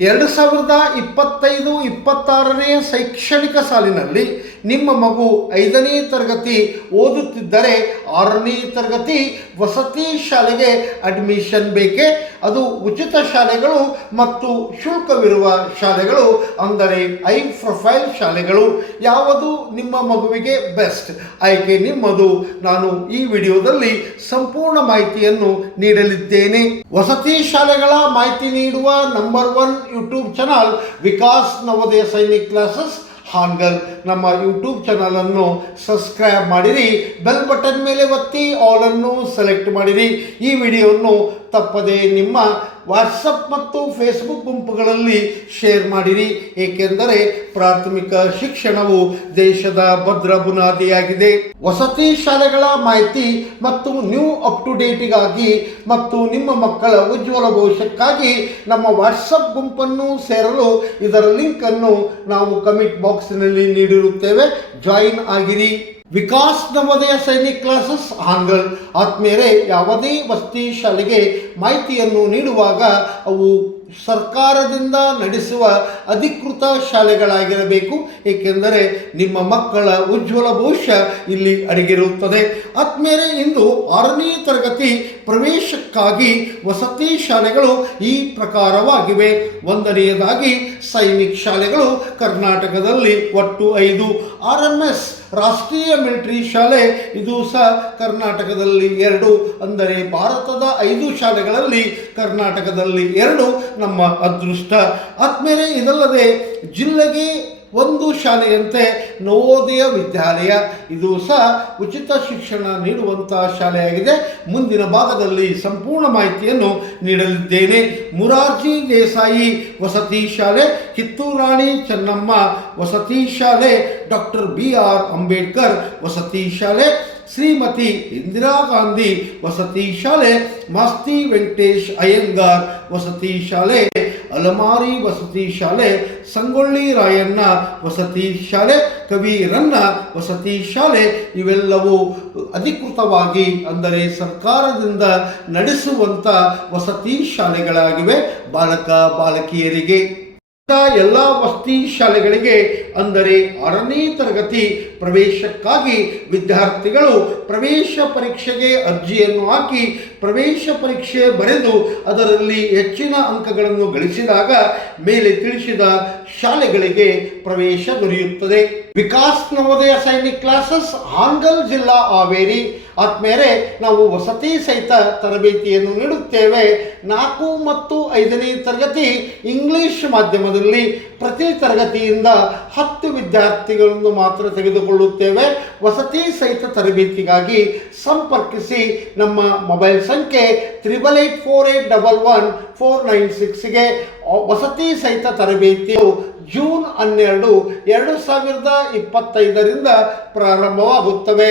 ಎರಡು ಸಾವಿರದ ಇಪ್ಪತ್ತೈದು ಇಪ್ಪತ್ತಾರನೇ ಶೈಕ್ಷಣಿಕ ಸಾಲಿನಲ್ಲಿ ನಿಮ್ಮ ಮಗು ಐದನೇ ತರಗತಿ ಓದುತ್ತಿದ್ದರೆ ಆರನೇ ತರಗತಿ ವಸತಿ ಶಾಲೆಗೆ ಅಡ್ಮಿಷನ್ ಬೇಕೆ? ಅದು ಉಚಿತ ಶಾಲೆಗಳು ಮತ್ತು ಶುಲ್ಕವಿರುವ ಶಾಲೆಗಳು, ಅಂದರೆ ಐ ಪ್ರೊಫೈಲ್ ಶಾಲೆಗಳು. ಯಾವುದು ನಿಮ್ಮ ಮಗುವಿಗೆ ಬೆಸ್ಟ್? ಆಯ್ಕೆ ನಿಮ್ಮದು. ನಾನು ಈ ವಿಡಿಯೋದಲ್ಲಿ ಸಂಪೂರ್ಣ ಮಾಹಿತಿಯನ್ನು ನೀಡಲಿದ್ದೇನೆ. ವಸತಿ ಶಾಲೆಗಳ ಮಾಹಿತಿ ನೀಡುವ number one YouTube channel Vikas Navodaya Sainik classes. Hangal ನಮ್ಮ ಯೂಟ್ಯೂಬ್ ಚಾನಲನ್ನು ಸಬ್ಸ್ಕ್ರೈಬ್ ಮಾಡಿರಿ ಬೆಲ್ ಬಟನ್ ಮೇಲೆ ಒತ್ತಿ ಆಲನ್ನು ಸೆಲೆಕ್ಟ್ ಮಾಡಿರಿ. ಈ ವಿಡಿಯೋವನ್ನು ತಪ್ಪದೇ ನಿಮ್ಮ ವಾಟ್ಸಪ್ ಮತ್ತು ಫೇಸ್ಬುಕ್ ಗುಂಪುಗಳಲ್ಲಿ ಶೇರ್ ಮಾಡಿರಿ. ಏಕೆಂದರೆ ಪ್ರಾಥಮಿಕ ಶಿಕ್ಷಣವು ದೇಶದ ಭದ್ರ ಬುನಾದಿಯಾಗಿದೆ. ವಸತಿ ಶಾಲೆಗಳ ಮಾಹಿತಿ ಮತ್ತು ನ್ಯೂ ಅಪ್ ಟು ಡೇಟಿಗಾಗಿ ಮತ್ತು ನಿಮ್ಮ ಮಕ್ಕಳ ಉಜ್ವಲ ಭವಿಷ್ಯಕ್ಕಾಗಿ ನಮ್ಮ ವಾಟ್ಸಪ್ ಗುಂಪನ್ನು ಸೇರಲು ಇದರ ಲಿಂಕನ್ನು ನಾವು ಕಮೆಂಟ್ ಬಾಕ್ಸ್ನಲ್ಲಿ ನೀಡಿರುತ್ತೇವೆ. ಜಾಯಿನ್ ಆಗಿರಿ. ವಿಕಾಸ್ ನವೋದಯ ಸೈನಿಕ್ ಕ್ಲಾಸಸ್, ಹಾಂಗಲ್. ಆದ್ಮೇಲೆ ಯಾವುದೇ ವಸತಿ ಶಾಲೆಗೆ ಮಾಹಿತಿಯನ್ನು ನೀಡುವಾಗ ಅವು ಸರ್ಕಾರದಿಂದ ನಡೆಸುವ ಅಧಿಕೃತ ಶಾಲೆಗಳಾಗಿರಬೇಕು. ಏಕೆಂದರೆ ನಿಮ್ಮ ಮಕ್ಕಳ ಉಜ್ವಲ ಭವಿಷ್ಯ ಇಲ್ಲಿ ಅಡಗಿರುತ್ತದೆ. ಆದ್ಮೇಲೆ ಇಂದು ಆರನೇ ತರಗತಿ ಪ್ರವೇಶಕ್ಕಾಗಿ ವಸತಿ ಶಾಲೆಗಳು ಈ ಪ್ರಕಾರವಾಗಿವೆ. ಒಂದನೆಯದಾಗಿ ಸೈನಿಕ್ ಶಾಲೆಗಳು ಕರ್ನಾಟಕದಲ್ಲಿ ಒಟ್ಟು ಐದು. ಆರ್ ಎಂ ಎಸ್ ರಾಷ್ಟ್ರೀಯ ಮಿಲಿಟರಿ ಶಾಲೆ, ಇದು ಸಹ ಕರ್ನಾಟಕದಲ್ಲಿ ಎರಡು, ಅಂದರೆ ಭಾರತದ ಐದು ಶಾಲೆಗಳಲ್ಲಿ ಕರ್ನಾಟಕದಲ್ಲಿ ಎರಡು ನಮ್ಮ ಅದೃಷ್ಟ. ಆದಮೇಲೆ ಇದಲ್ಲದೆ ಜಿಲ್ಲೆಗೆ ಒಂದು ಶಾಲೆಯಂತೆ ನವೋದಯ ವಿದ್ಯಾಲಯ. ಇದು ಸಹ ಉಚಿತ ಶಿಕ್ಷಣ ನೀಡುವಂತಹ ಶಾಲೆಯಾಗಿದೆ. ಮುಂದಿನ ಭಾಗದಲ್ಲಿ ಸಂಪೂರ್ಣ ಮಾಹಿತಿಯನ್ನು ನೀಡಲಿದ್ದೇನೆ. ಮುರಾರ್ಜಿ ದೇಸಾಯಿ ವಸತಿ ಶಾಲೆ, ಕಿತ್ತೂರಾಣಿ ಚೆನ್ನಮ್ಮ ವಸತಿ ಶಾಲೆ, ಡಾಕ್ಟರ್ ಬಿ ಆರ್ ಅಂಬೇಡ್ಕರ್ ವಸತಿ ಶಾಲೆ, ಶ್ರೀಮತಿ ಇಂದಿರಾ ಗಾಂಧಿ ವಸತಿ ಶಾಲೆ, ಮಾಸ್ತಿ ವೆಂಕಟೇಶ್ ಅಯ್ಯಂಗಾರ್ ವಸತಿ ಶಾಲೆ ಅಲಮಾರಿ ವಸತಿ ಶಾಲೆ, ಸಂಗೊಳ್ಳಿ ರಾಯಣ್ಣ ವಸತಿ ಶಾಲೆ ಕವಿರನ್ನ ವಸತಿ ಶಾಲೆ, ಇವೆಲ್ಲವೂ ಅಧಿಕೃತವಾಗಿ ಅಂದರೆ ಸರ್ಕಾರದಿಂದ ನಡೆಸುವಂಥ ವಸತಿ ಶಾಲೆಗಳಾಗಿವೆ. ಬಾಲಕ, ಬಾಲಕಿಯರಿಗೆ ಎಲ್ಲ ವಸತಿ ಶಾಲೆಗಳಿಗೆ ಅಂದರೆ ಆರನೇ ತರಗತಿ ಪ್ರವೇಶಕ್ಕಾಗಿ ವಿದ್ಯಾರ್ಥಿಗಳು ಪ್ರವೇಶ ಪರೀಕ್ಷೆಗೆ ಅರ್ಜಿಯನ್ನು ಹಾಕಿ ಪ್ರವೇಶ ಪರೀಕ್ಷೆ ಬರೆದು ಅದರಲ್ಲಿ ಹೆಚ್ಚಿನ ಅಂಕಗಳನ್ನು ಗಳಿಸಿದಾಗ ಮೇಲೆ ತಿಳಿಸಿದ ಶಾಲೆಗಳಿಗೆ ಪ್ರವೇಶ ದೊರೆಯುತ್ತದೆ. ವಿಕಾಸ್ ನವೋದಯ ಸೈನಿಕ್ ಕ್ಲಾಸಸ್, ಹಾಂಗಲ್ ಜಿಲ್ಲಾ ಹಾವೇರಿ. ಆದ್ಮೇಲೆ ನಾವು ವಸತಿ ಸಹಿತ ತರಬೇತಿಯನ್ನು ನೀಡುತ್ತೇವೆ. ನಾಲ್ಕು ಮತ್ತು ಐದನೇ ತರಗತಿ ಇಂಗ್ಲಿಷ್ ಮಾಧ್ಯಮದಲ್ಲಿ ಪ್ರತಿ ತರಗತಿಯಿಂದ ಹತ್ತು ವಿದ್ಯಾರ್ಥಿಗಳನ್ನು ಮಾತ್ರ ತೆಗೆದುಕೊಳ್ಳುತ್ತೇವೆ. ವಸತಿ ಸಹಿತ ತರಬೇತಿಗಾಗಿ ಸಂಪರ್ಕಿಸಿ ನಮ್ಮ ಮೊಬೈಲ್ ಸಂಖ್ಯೆ triple eight four eight double one four nine ಸಿಕ್ಸ್ಗೆ ವಸತಿ ಸಹಿತ ತರಬೇತಿಯು ಜೂನ್ ಹನ್ನೆರಡು ಎರಡು ಸಾವಿರದ ಇಪ್ಪತ್ತೈದರಿಂದ ಪ್ರಾರಂಭವಾಗುತ್ತವೆ.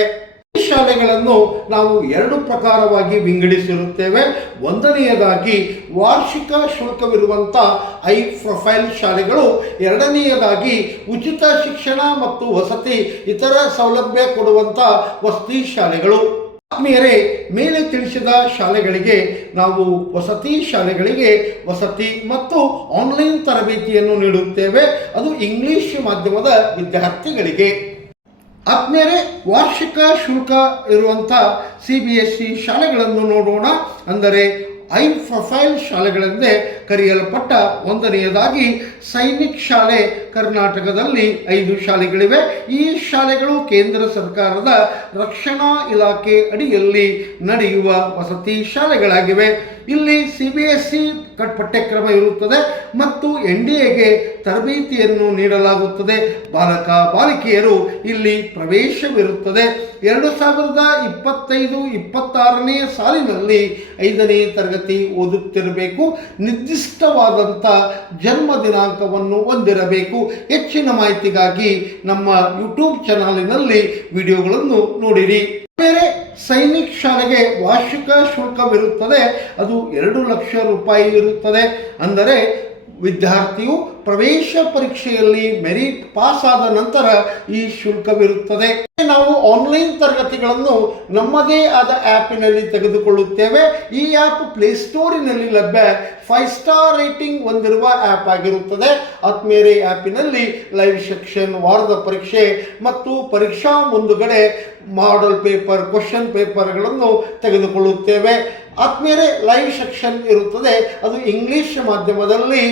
ಈ ಶಾಲೆಗಳನ್ನು ನಾವು ಎರಡು ಪ್ರಕಾರವಾಗಿ ವಿಂಗಡಿಸಿರುತ್ತೇವೆ. ಒಂದನೆಯದಾಗಿ ವಾರ್ಷಿಕ ಶುಲ್ಕವಿರುವಂಥ ಹೈ ಪ್ರೊಫೈಲ್ ಶಾಲೆಗಳು, ಎರಡನೆಯದಾಗಿ ಉಚಿತ ಶಿಕ್ಷಣ ಮತ್ತು ವಸತಿ ಇತರ ಸೌಲಭ್ಯ ಕೊಡುವಂಥ ವಸತಿ ಶಾಲೆಗಳು. ಆತ್ಮೀಯರೇ, ಮೇಲೆ ತಿಳಿಸಿದ ಶಾಲೆಗಳಿಗೆ ನಾವು ವಸತಿ ಶಾಲೆಗಳಿಗೆ ವಸತಿ ಮತ್ತು ಆನ್ಲೈನ್ ತರಬೇತಿಯನ್ನು ನೀಡುತ್ತೇವೆ. ಅದು ಇಂಗ್ಲಿಷ್ ಮಾಧ್ಯಮದ ವಿದ್ಯಾರ್ಥಿಗಳಿಗೆ. ಆದ್ಮೇಲೆ ವಾರ್ಷಿಕ ಶುಲ್ಕ ಇರುವಂಥ ಸಿ ಬಿ ಎಸ್ ಸಿ ಶಾಲೆಗಳನ್ನು ನೋಡೋಣ. ಅಂದರೆ ಐ ಪ್ರೊಫೈಲ್ ಶಾಲೆಗಳೆಂದೇ ಕರೆಯಲ್ಪಟ್ಟ ಒಂದನೆಯದಾಗಿ ಸೈನಿಕ್ ಶಾಲೆ ಕರ್ನಾಟಕದಲ್ಲಿ ಐದು ಶಾಲೆಗಳಿವೆ. ಈ ಶಾಲೆಗಳು ಕೇಂದ್ರ ಸರ್ಕಾರದ ರಕ್ಷಣಾ ಇಲಾಖೆ ಅಡಿಯಲ್ಲಿ ನಡೆಯುವ ವಸತಿ ಶಾಲೆಗಳಾಗಿವೆ. ಇಲ್ಲಿ ಸಿ ಬಿ ಎಸ್ ಕಟ್ ಪಠ್ಯಕ್ರಮ ಇರುತ್ತದೆ ಮತ್ತು ಎನ್ ಡಿ ಎಗೆ ತರಬೇತಿಯನ್ನು ನೀಡಲಾಗುತ್ತದೆ. ಬಾಲಕ, ಬಾಲಕಿಯರು ಇಲ್ಲಿ ಪ್ರವೇಶವಿರುತ್ತದೆ. ಎರಡು ಸಾವಿರದ ಇಪ್ಪತ್ತೈದು, ಇಪ್ಪತ್ತಾರನೇ ಸಾಲಿನಲ್ಲಿ ಐದನೇ ತರಗತಿ ಓದುತ್ತಿರಬೇಕು. ನಿರ್ದಿಷ್ಟವಾದಂಥ ಜನ್ಮ ದಿನಾಂಕವನ್ನು ಹೊಂದಿರಬೇಕು. ಹೆಚ್ಚಿನ ಮಾಹಿತಿಗಾಗಿ ನಮ್ಮ ಯೂಟ್ಯೂಬ್ ಚಾನಲಿನಲ್ಲಿ ವಿಡಿಯೋಗಳನ್ನು ನೋಡಿರಿ. ಬೇರೆ ಸೈನಿಕ್ ಶಾಲೆಗೆ ವಾರ್ಷಿಕ ಶುಲ್ಕವಿರುತ್ತದೆ. ಅದು ಎರಡು ಲಕ್ಷ ರೂಪಾಯಿ ಇರುತ್ತದೆ. ಅಂದರೆ ವಿದ್ಯಾರ್ಥಿಯು ಪ್ರವೇಶ ಪರೀಕ್ಷೆಯಲ್ಲಿ ಮೆರಿಟ್ ಪಾಸ್ ಆದ ನಂತರ ಈ ಶುಲ್ಕವಿರುತ್ತದೆ. ನಾವು ಆನ್ಲೈನ್ ತರಗತಿಗಳನ್ನು ನಮ್ಮದೇ ಆದ ಆ್ಯಪಿನಲ್ಲಿ ತೆಗೆದುಕೊಳ್ಳುತ್ತೇವೆ. ಈ ಆ್ಯಪ್ ಪ್ಲೇಸ್ಟೋರಿನಲ್ಲಿ ಲಭ್ಯ ಫೈವ್ ಸ್ಟಾರ್ ರೇಟಿಂಗ್ ಹೊಂದಿರುವ ಆ್ಯಪ್ ಆಗಿರುತ್ತದೆ. ಆತ್ಮೇರೆ ಆ್ಯಪಿನಲ್ಲಿ ಲೈವ್ ಸೆಕ್ಷನ್ ವಾರದ ಪರೀಕ್ಷೆ ಮತ್ತು ಪರೀಕ್ಷಾ ಮುಂದುಗಡೆ ಮಾಡಲ್ ಪೇಪರ್ ಕ್ವಶನ್ ಪೇಪರ್ಗಳನ್ನು ತೆಗೆದುಕೊಳ್ಳುತ್ತೇವೆ. ಆದ್ಮೇಲೆ ಲೈವ್ ಸೆಕ್ಷನ್ ಇರುತ್ತದೆ. ಅದು ಇಂಗ್ಲಿಷ್ ಮಾಧ್ಯಮದಲ್ಲಿ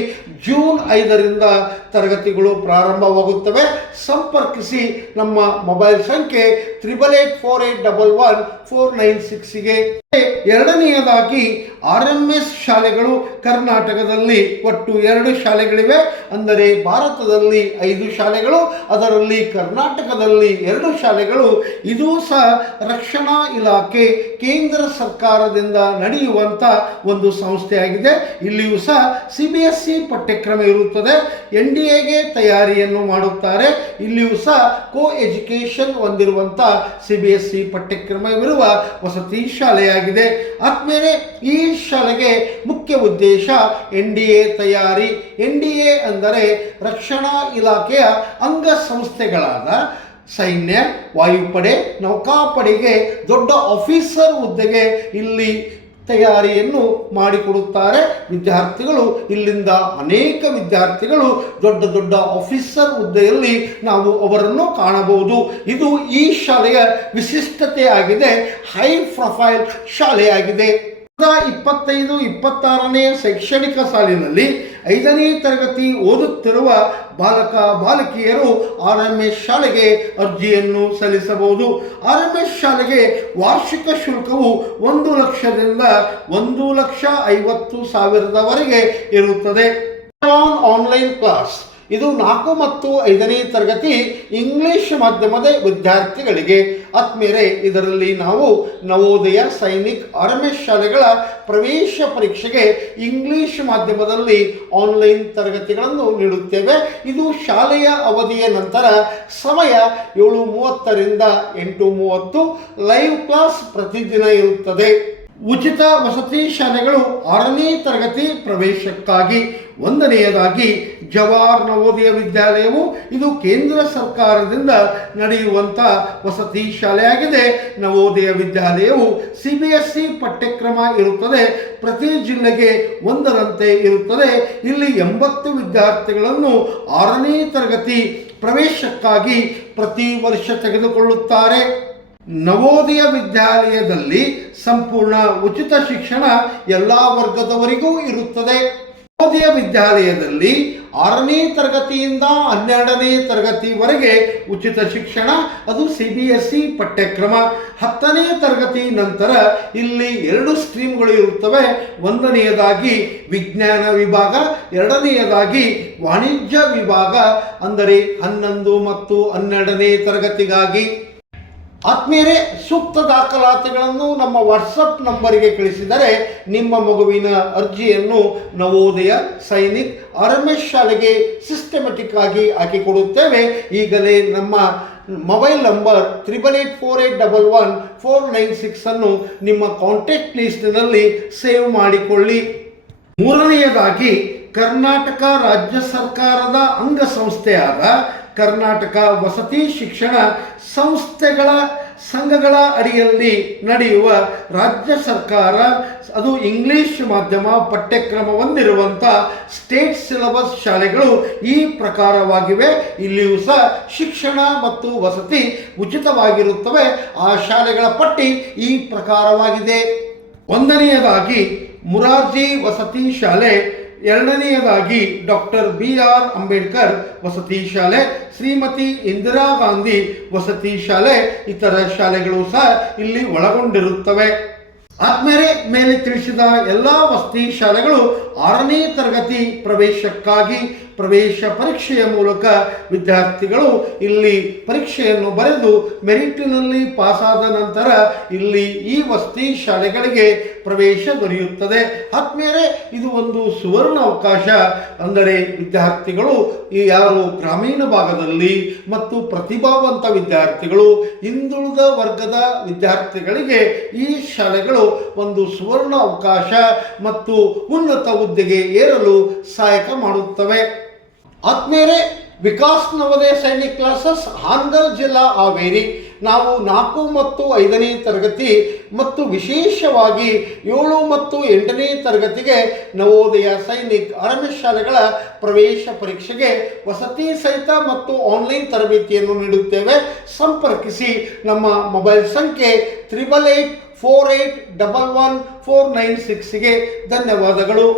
ಜೂನ್ ಐದರಿಂದ ತರಗತಿಗಳು ಪ್ರಾರಂಭವಾಗುತ್ತವೆ. ಸಂಪರ್ಕಿಸಿ ನಮ್ಮ ಮೊಬೈಲ್ ಸಂಖ್ಯೆ triple eight four eight double one four nine ಸಿಕ್ಸ್ಗೆ ಎರಡನೆಯದಾಗಿ ಆರ್ ಎಂ ಎಸ್ ಶಾಲೆಗಳು ಕರ್ನಾಟಕದಲ್ಲಿ ಒಟ್ಟು ಎರಡು ಶಾಲೆಗಳಿವೆ. ಅಂದರೆ ಭಾರತದಲ್ಲಿ ಐದು ಶಾಲೆಗಳು, ಅದರಲ್ಲಿ ಕರ್ನಾಟಕದಲ್ಲಿ ಎರಡು ಶಾಲೆಗಳು. ಇದು ಸಹ ರಕ್ಷಣಾ ಇಲಾಖೆ, ಕೇಂದ್ರ ಸರ್ಕಾರದಿಂದ ನಡೆಯುವಂಥ ಒಂದು ಸಂಸ್ಥೆಯಾಗಿದೆ. ಇಲ್ಲಿಯೂ ಸಹ ಸಿ ಬಿ ಎಸ್ ಸಿ ಪಠ್ಯಕ್ರಮ ಇರುತ್ತದೆ. ಎನ್ ಡಿ ಎಗೆ ತಯಾರಿಯನ್ನು ಮಾಡುತ್ತಾರೆ. ಇಲ್ಲಿಯೂ ಸಹ ಕೋ ಎಜುಕೇಷನ್ ಹೊಂದಿರುವಂಥ ಸಿ ಬಿ ಎಸ್ ಸಿ ಪಠ್ಯಕ್ರಮವಿರುವ ವಸತಿ ಶಾಲೆಯಾಗಿದೆ. ಆದ್ಮೇಲೆ ಈ ಶಾಲೆಗೆ ಮುಖ್ಯ ಉದ್ದೇಶ ಎನ್ ಡಿ ಎ ತಯಾರಿ. ಎನ್ ಡಿ ಎ ಅಂದರೆ ರಕ್ಷಣಾ ಇಲಾಖೆಯ ಅಂಗಸಂಸ್ಥೆಗಳಾದ ಸೈನ್ಯ, ವಾಯುಪಡೆ, ನೌಕಾಪಡೆಗೆ ದೊಡ್ಡ ಆಫೀಸರ್ ಹುದ್ದೆಗೆ ಇಲ್ಲಿ ತಯಾರಿಯನ್ನು ಮಾಡಿಕೊಡುತ್ತಾರೆ. ವಿದ್ಯಾರ್ಥಿಗಳು, ಇಲ್ಲಿಂದ ಅನೇಕ ವಿದ್ಯಾರ್ಥಿಗಳು ದೊಡ್ಡ ದೊಡ್ಡ ಆಫೀಸರ್ ಹುದ್ದೆಯಲ್ಲಿ ನಾವು ಅವರನ್ನು ಕಾಣಬಹುದು. ಇದು ಈ ಶಾಲೆಯ ವಿಶಿಷ್ಟತೆ ಆಗಿದೆ ಹೈ ಪ್ರೊಫೈಲ್ ಶಾಲೆಯಾಗಿದೆ. ಇಪ್ಪತ್ತೈದು ಇಪ್ಪತ್ತಾರನೇ ಶೈಕ್ಷಣಿಕ ಸಾಲಿನಲ್ಲಿ ಐದನೇ ತರಗತಿ ಓದುತ್ತಿರುವ ಬಾಲಕ, ಬಾಲಕಿಯರು ಆರ್ ಎಂ ಎಸ್ ಶಾಲೆಗೆ ಅರ್ಜಿಯನ್ನು ಸಲ್ಲಿಸಬಹುದು. ಆರ್ ಎಂ ಎಸ್ ಶಾಲೆಗೆ ವಾರ್ಷಿಕ ಶುಲ್ಕವು ಒಂದು ಲಕ್ಷದಿಂದ ಒಂದು ಲಕ್ಷ ಐವತ್ತು ಸಾವಿರದವರೆಗೆ ಇರುತ್ತದೆ. ಆನ್ಲೈನ್ ಕ್ಲಾಸ್ ಇದು ನಾಲ್ಕು ಮತ್ತು ಐದನೇ ತರಗತಿ ಇಂಗ್ಲಿಷ್ ಮಾಧ್ಯಮದ ವಿದ್ಯಾರ್ಥಿಗಳಿಗೆ. ಆತ್ಮೇಲೆ ಇದರಲ್ಲಿ ನಾವು ನವೋದಯ ಸೈನಿಕ್ ಆರ್ಮಿ ಶಾಲೆಗಳ ಪ್ರವೇಶ ಪರೀಕ್ಷೆಗೆ ಇಂಗ್ಲಿಷ್ ಮಾಧ್ಯಮದಲ್ಲಿ ಆನ್ಲೈನ್ ತರಗತಿಗಳನ್ನು ನೀಡುತ್ತೇವೆ. ಇದು ಶಾಲೆಯ ಅವಧಿಯ ನಂತರ ಸಮಯ ಏಳು ಮೂವತ್ತರಿಂದ ಎಂಟು ಮೂವತ್ತು. ಲೈವ್ ಕ್ಲಾಸ್ ಪ್ರತಿದಿನ ಇರುತ್ತದೆ. ಉಚಿತ ವಸತಿ ಶಾಲೆಗಳು ಆರನೇ ತರಗತಿ ಪ್ರವೇಶಕ್ಕಾಗಿ. ಒಂದನೆಯದಾಗಿ, ಜವಾಹರ್ ನವೋದಯ ವಿದ್ಯಾಲಯವು ಇದು ಕೇಂದ್ರ ಸರ್ಕಾರದಿಂದ ನಡೆಯುವಂಥ ವಸತಿ ಶಾಲೆಯಾಗಿದೆ ನವೋದಯ ವಿದ್ಯಾಲಯವು ಸಿ ಬಿ ಎಸ್ ಸಿ ಪಠ್ಯಕ್ರಮ ಇರುತ್ತದೆ. ಪ್ರತಿ ಜಿಲ್ಲೆಗೆ ಒಂದರಂತೆ ಇರುತ್ತದೆ. ಇಲ್ಲಿ ಎಂಬತ್ತು ವಿದ್ಯಾರ್ಥಿಗಳನ್ನು ಆರನೇ ತರಗತಿ ಪ್ರವೇಶಕ್ಕಾಗಿ ಪ್ರತಿ ವರ್ಷ ತೆಗೆದುಕೊಳ್ಳುತ್ತಾರೆ. ನವೋದಯ ವಿದ್ಯಾಲಯದಲ್ಲಿ ಸಂಪೂರ್ಣ ಉಚಿತ ಶಿಕ್ಷಣ ಎಲ್ಲ ವರ್ಗದವರಿಗೂ ಇರುತ್ತದೆ. ನವೋದಯ ವಿದ್ಯಾಲಯದಲ್ಲಿ ಆರನೇ ತರಗತಿಯಿಂದ ಹನ್ನೆರಡನೇ ತರಗತಿವರೆಗೆ ಉಚಿತ ಶಿಕ್ಷಣ, ಅದು ಸಿ ಬಿ ಎಸ್ ಇ ಪಠ್ಯಕ್ರಮ. ಹತ್ತನೇ ತರಗತಿ ನಂತರ ಇಲ್ಲಿ ಎರಡು ಸ್ಟ್ರೀಮ್ಗಳು ಇರುತ್ತವೆ. ಒಂದನೆಯದಾಗಿ ವಿಜ್ಞಾನ ವಿಭಾಗ, ಎರಡನೆಯದಾಗಿ ವಾಣಿಜ್ಯ ವಿಭಾಗ, ಅಂದರೆ ಹನ್ನೊಂದು ಮತ್ತು ಹನ್ನೆರಡನೇ ತರಗತಿಗಾಗಿ. ಆತ್ಮೀಯರೇ, ಸೂಕ್ತ ದಾಖಲಾತಿಗಳನ್ನು ನಮ್ಮ ವಾಟ್ಸಪ್ ನಂಬರಿಗೆ ಕಳಿಸಿದರೆ ನಿಮ್ಮ ಮಗುವಿನ ಅರ್ಜಿಯನ್ನು ನವೋದಯ, ಸೈನಿಕ್, ಆರ್ಎಂಎಸ್ ಶಾಲೆಗೆ ಸಿಸ್ಟಮೆಟಿಕ್ ಆಗಿ ಹಾಕಿಕೊಡುತ್ತೇವೆ. ಈಗಲೇ ನಮ್ಮ mobile number triple eight four eight double one four nine six ಅನ್ನು ನಿಮ್ಮ ಕಾಂಟ್ಯಾಕ್ಟ್ ಲಿಸ್ಟ್ನಲ್ಲಿ ಸೇವ್ ಮಾಡಿಕೊಳ್ಳಿ. ಮೂರನೆಯದಾಗಿ, ಕರ್ನಾಟಕ ರಾಜ್ಯ ಸರ್ಕಾರದ ಅಂಗಸಂಸ್ಥೆಯಾದ ಕರ್ನಾಟಕ ವಸತಿ ಶಿಕ್ಷಣ ಸಂಸ್ಥೆಗಳ ಸಂಘಗಳ ಅಡಿಯಲ್ಲಿ ನಡೆಯುವ ರಾಜ್ಯ ಸರ್ಕಾರ, ಅದು ಇಂಗ್ಲಿಷ್ ಮಾಧ್ಯಮ ಪಠ್ಯಕ್ರಮ ಹೊಂದಿರುವಂಥ ಸ್ಟೇಟ್ ಸಿಲೆಬಸ್ ಶಾಲೆಗಳು ಈ ಪ್ರಕಾರವಾಗಿವೆ. ಇಲ್ಲಿಯೂ ಸಹ ಶಿಕ್ಷಣ ಮತ್ತು ವಸತಿ ಉಚಿತವಾಗಿರುತ್ತವೆ. ಆ ಶಾಲೆಗಳ ಪಟ್ಟಿ ಈ ಪ್ರಕಾರವಾಗಿದೆ. ಒಂದನೆಯದಾಗಿ ಮುರಾರ್ಜಿ ವಸತಿ ಶಾಲೆ ಎರಡನೆಯದಾಗಿ ಡಾಕ್ಟರ್ ಬಿ ಆರ್ ಅಂಬೇಡ್ಕರ್ ವಸತಿ ಶಾಲೆ, ಶ್ರೀಮತಿ ಇಂದಿರಾ ಗಾಂಧಿ ವಸತಿ ಶಾಲೆ, ಇತರ ಶಾಲೆಗಳು ಸಹ ಇಲ್ಲಿ ಒಳಗೊಂಡಿರುತ್ತವೆ. ಆದ್ಮೇಲೆ ಮೇಲೆ ತಿಳಿಸಿದ ಎಲ್ಲ ವಸತಿ ಶಾಲೆಗಳು ಆರನೇ ತರಗತಿ ಪ್ರವೇಶಕ್ಕಾಗಿ ಪ್ರವೇಶ ಪರೀಕ್ಷೆಯ ಮೂಲಕ ವಿದ್ಯಾರ್ಥಿಗಳು ಇಲ್ಲಿ ಪರೀಕ್ಷೆಯನ್ನು ಬರೆದು ಮೆರಿಟಿನಲ್ಲಿ ಪಾಸಾದ ನಂತರ ಇಲ್ಲಿ ಈ ವಸತಿ ಶಾಲೆಗಳಿಗೆ ಪ್ರವೇಶ ದೊರೆಯುತ್ತದೆ. ಆದ್ಮೇಲೆ ಇದು ಒಂದು ಸುವರ್ಣ ಅವಕಾಶ. ಅಂದರೆ ವಿದ್ಯಾರ್ಥಿಗಳು ಈ ಯಾರು ಗ್ರಾಮೀಣ ಭಾಗದಲ್ಲಿ ಮತ್ತು ಪ್ರತಿಭಾವಂತ ವಿದ್ಯಾರ್ಥಿಗಳು, ಹಿಂದುಳಿದ ವರ್ಗದ ವಿದ್ಯಾರ್ಥಿಗಳಿಗೆ ಈ ಶಾಲೆಗಳು ಒಂದು ಸುವರ್ಣ ಅವಕಾಶ ಮತ್ತು ಉನ್ನತ ಹುದ್ದೆಗೆ ಏರಲು ಸಹಾಯಕ ಮಾಡುತ್ತವೆ. ಆದ್ಮೇಲೆ ವಿಕಾಸ್ ನವೋದಯ ಸೈನಿಕ್ ಕ್ಲಾಸಸ್, ಹಾನಗಲ್ ಜಿಲ್ಲಾ ಹಾವೇರಿ. ನಾವು ನಾಲ್ಕು ಮತ್ತು ಐದನೇ ತರಗತಿ ಮತ್ತು ವಿಶೇಷವಾಗಿ ಏಳು ಮತ್ತು ಎಂಟನೇ ತರಗತಿಗೆ ನವೋದಯ ಸೈನಿಕ್ ಅರಣ್ಯ ಶಾಲೆಗಳ ಪ್ರವೇಶ ಪರೀಕ್ಷೆಗೆ ವಸತಿ ಸಹಿತ ಮತ್ತು ಆನ್ಲೈನ್ ತರಬೇತಿಯನ್ನು ನೀಡುತ್ತೇವೆ. ಸಂಪರ್ಕಿಸಿ ನಮ್ಮ ಮೊಬೈಲ್ ಸಂಖ್ಯೆ triple eight four eight double one four nine ಸಿಕ್ಸ್ಗೆ ಧನ್ಯವಾದಗಳು.